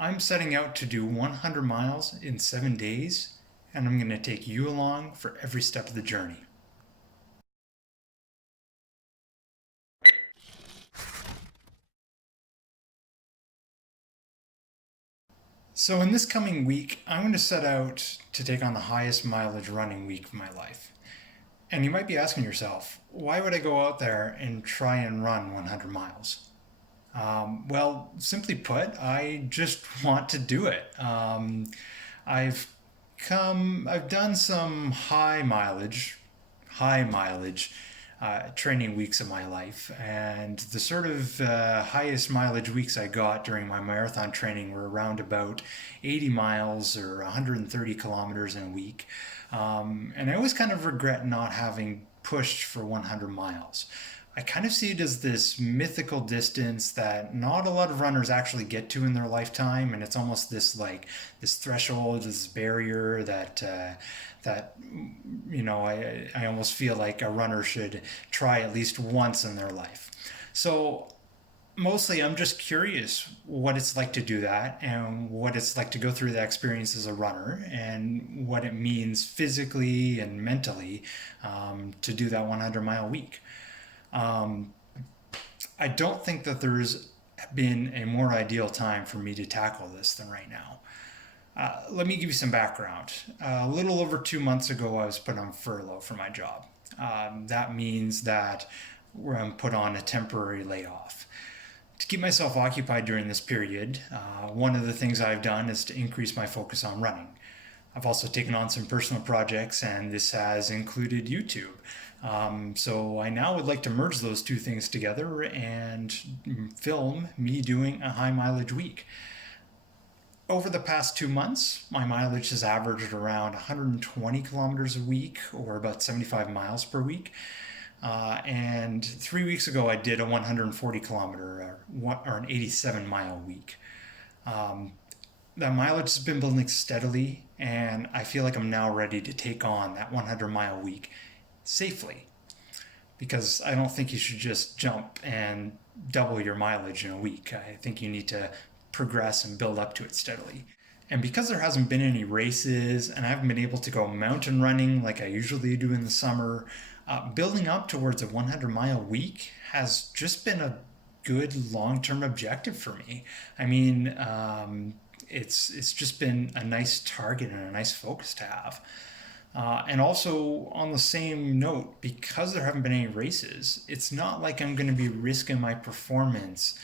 I'm setting out to do 100 miles in 7 days, and I'm going to take you along for every step of the journey. So, in this coming week, I'm going to set out to take on the highest mileage running week of my life. And you might be asking yourself, why would I go out there and try and run 100 miles? Well, simply put, I just want to do it. I've I've done some high mileage training weeks of my life, and the sort of highest mileage weeks I got during my marathon training were around about 80 miles or 130 kilometers in a week. And I always kind of regret not having pushed for 100 miles. I kind of see it as this mythical distance that not a lot of runners actually get to in their lifetime, and it's almost this threshold, this barrier that I almost feel like a runner should try at least once in their life. So mostly I'm just curious what it's like to do that and what it's like to go through that experience as a runner and what it means physically and mentally to do that 100-mile week. Um, I don't think that there's been a more ideal time for me to tackle this than right now. Let me give you some background. A little over 2 months ago, I was put on furlough for my job. That means that I'm put on a temporary layoff. To keep myself occupied during this period, one of the things I've done is to increase my focus on running. I've also taken on some personal projects, and this has included YouTube. So I now would like to merge those two things together and film me doing a high mileage week. Over the past 2 months, my mileage has averaged around 120 kilometers a week, or about 75 miles per week. And 3 weeks ago, I did a 140 kilometer or an 87-mile week. Um, that mileage has been building steadily, and I feel like I'm now ready to take on that 100-mile week safely. Because I don't think you should just jump and double your mileage in a week. I think you need to progress and build up to it steadily. And because there hasn't been any races and I haven't been able to go mountain running like I usually do in the summer, building up towards a 100-mile week has just been a good long-term objective for me. I mean, it's just been a nice target and a nice focus to have. And also, on the same note, because there haven't been any races, it's not like I'm going to be risking my performance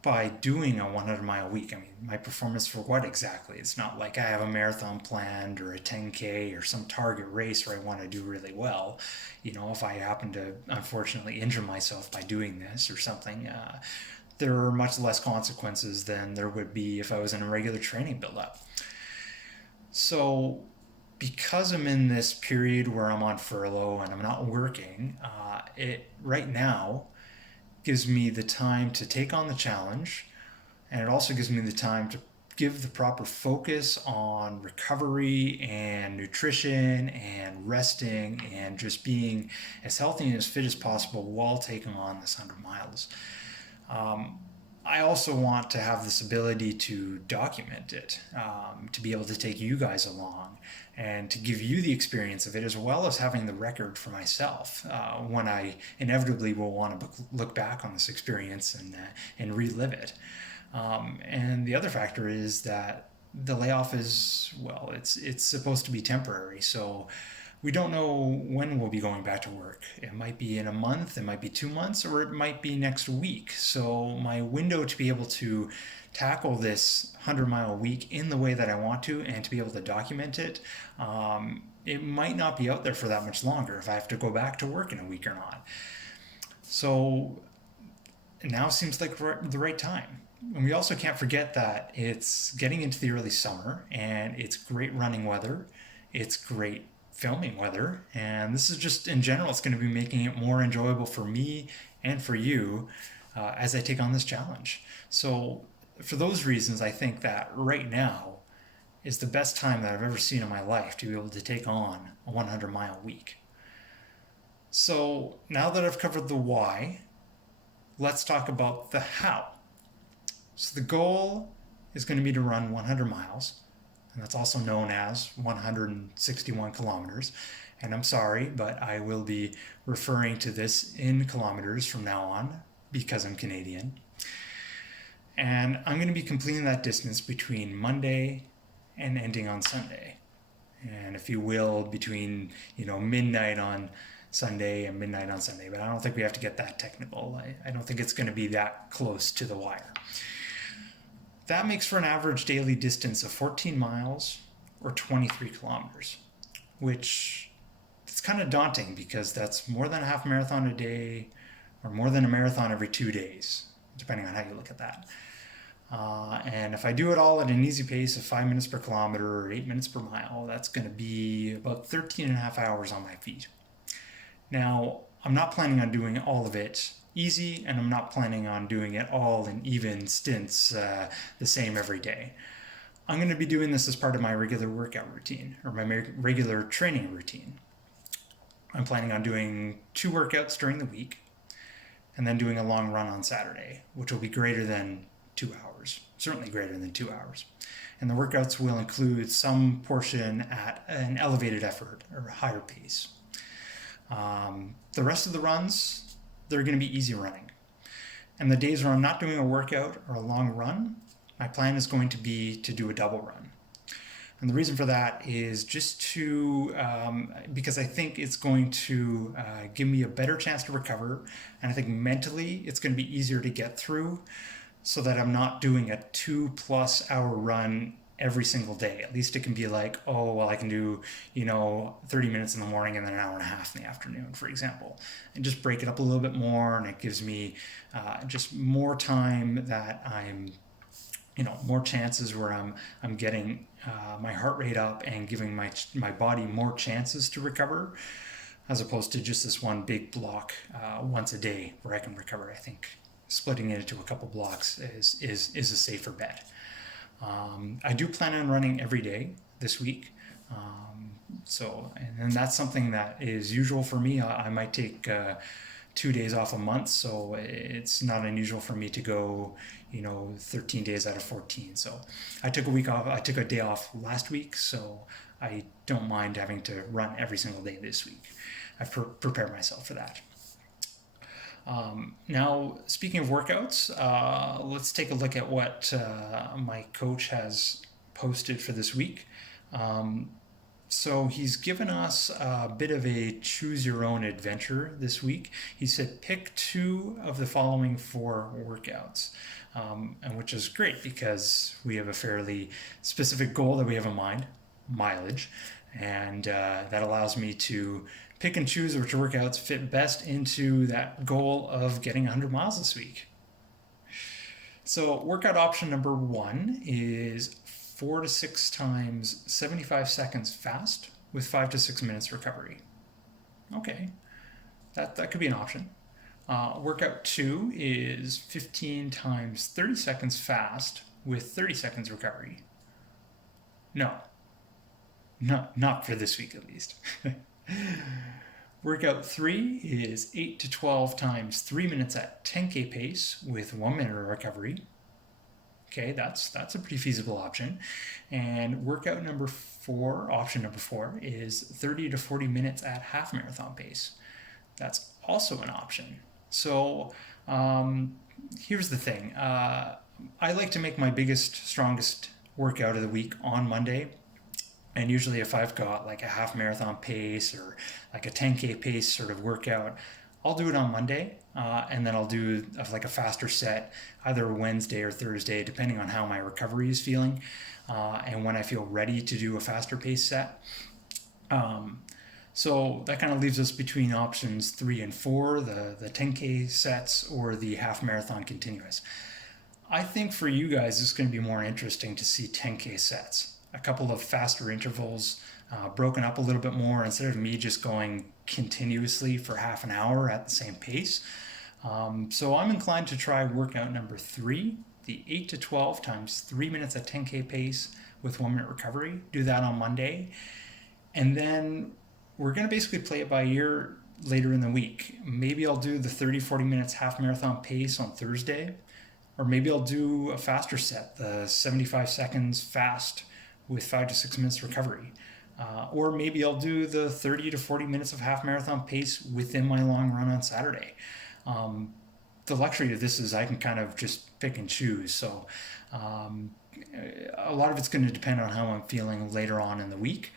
by doing a 100-mile week. I mean, my performance for what exactly? It's not like I have a marathon planned or a 10K or some target race where I want to do really well. If I happen to unfortunately injure myself by doing this or something, there are much less consequences than there would be if I was in a regular training build-up. So, because I'm in this period where I'm on furlough and I'm not working, it right now gives me the time to take on the challenge, and it also gives me the time to give the proper focus on recovery and nutrition and resting and just being as healthy and as fit as possible while taking on this 100 miles. Um, I also want to have this ability to document it, to be able to take you guys along and to give you the experience of it, as well as having the record for myself when I inevitably will want to look back on this experience and relive it. And the other factor is that the layoff is, well, it's supposed to be temporary, so we don't know when we'll be going back to work. It might be in a month, it might be 2 months, or it might be next week. So my window to be able to tackle this 100-mile week in the way that I want to and to be able to document it, it might not be out there for that much longer if I have to go back to work in a week or not. So now seems like the right time. And we also can't forget that it's getting into the early summer and it's great running weather. It's great filming weather. And this is just in general, it's going to be making it more enjoyable for me and for you as I take on this challenge. So, for those reasons, I think that right now is the best time that I've ever seen in my life to be able to take on a 100-mile week. So, now that I've covered the why, let's talk about the how. So the goal is going to be to run 100 miles, and that's also known as 161 kilometers. And I'm sorry, but I will be referring to this in kilometers from now on because I'm Canadian. And I'm going to be completing that distance between Monday and ending on Sunday. And if you will, between midnight on Sunday and midnight on Sunday. But I don't think we have to get that technical. I don't think it's going to be that close to the wire. That makes for an average daily distance of 14 miles or 23 kilometers, which it's kind of daunting because that's more than a half marathon a day or more than a marathon every 2 days, depending on how you look at that. And if I do it all at an easy pace of 5 minutes per kilometer or 8 minutes per mile, that's going to be about 13 and a half hours on my feet. Now, I'm not planning on doing all of it easy, and I'm not planning on doing it all in even stints the same every day. I'm going to be doing this as part of my regular workout routine or my regular training routine. I'm planning on doing 2 workouts during the week and then doing a long run on Saturday, which will be greater than 2 hours, certainly greater than 2 hours. And the workouts will include some portion at an elevated effort or a higher pace. The rest of the runs, they're going to be easy running. And the days where I'm not doing a workout or a long run, my plan is going to be to do a double run. And the reason for that is just because I think it's going to give me a better chance to recover. And I think mentally it's going to be easier to get through so that I'm not doing a 2+ hour run every single day. At least it can be like, oh, well, I can do, 30 minutes in the morning and then an hour and a half in the afternoon, for example, and just break it up a little bit more. And it gives me just more time that I'm, more chances where I'm getting my heart rate up and giving my body more chances to recover, as opposed to just this one big block once a day where I can recover. I think splitting it into a couple blocks is a safer bet. I do plan on running every day this week. And that's something that is usual for me. I might take 2 days off a month, so it's not unusual for me to go, 13 days out of 14. So I took a week off. I took a day off last week, so I don't mind having to run every single day this week. I've prepared myself for that. Now, speaking of workouts, let's take a look at what my coach has posted for this week. So he's given us a bit of a choose your own adventure this week. He said pick 2 of the following 4 workouts, and which is great because we have a fairly specific goal that we have in mind, mileage, and that allows me to pick and choose which workouts fit best into that goal of getting 100 miles this week. So workout option number 1 is 4 to 6 times 75 seconds fast with 5 to 6 minutes recovery. Okay, that could be an option. Workout 2 is 15 times 30 seconds fast with 30 seconds recovery. No, not for this week at least. Workout 3 is 8 to 12 times 3 minutes at 10K pace with 1 minute of recovery. Okay, that's a pretty feasible option. And workout number 4, option number 4, is 30 to 40 minutes at half marathon pace. That's also an option. So here's the thing. I like to make my biggest, strongest workout of the week on Monday. And usually if I've got like a half marathon pace or like a 10K pace sort of workout, I'll do it on Monday, and then I'll do like a faster set either Wednesday or Thursday, depending on how my recovery is feeling, and when I feel ready to do a faster pace set. So that kind of leaves us between options 3 and 4, the 10K sets or the half marathon continuous. I think for you guys, it's going to be more interesting to see 10K sets. A couple of faster intervals, broken up a little bit more instead of me just going continuously for half an hour at the same pace. So I'm inclined to try workout number 3, the 8 to 12 times 3 minutes at 10K pace with 1 minute recovery. Do that on Monday. And then we're going to basically play it by ear later in the week. Maybe I'll do the 30-40 minutes half marathon pace on Thursday, Or maybe I'll do a faster set, the 75 seconds fast with 5 to 6 minutes recovery. Or maybe I'll do the 30 to 40 minutes of half marathon pace within my long run on Saturday. Um, the luxury of this is I can kind of just pick and choose. So um, a lot of it's going to depend on how I'm feeling later on in the week.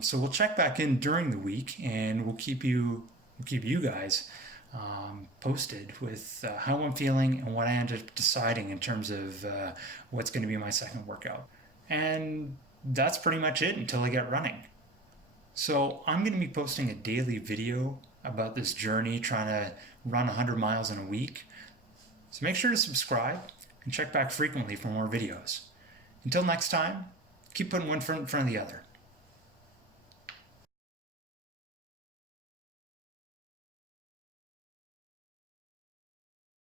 So we'll check back in during the week, and we'll keep you guys posted with how I'm feeling and what I end up deciding in terms of what's going to be my second workout. And that's pretty much it until I get running. So I'm going to be posting a daily video about this journey trying to run 100 miles in a week. So make sure to subscribe and check back frequently for more videos. Until next time, keep putting one foot in front of the other.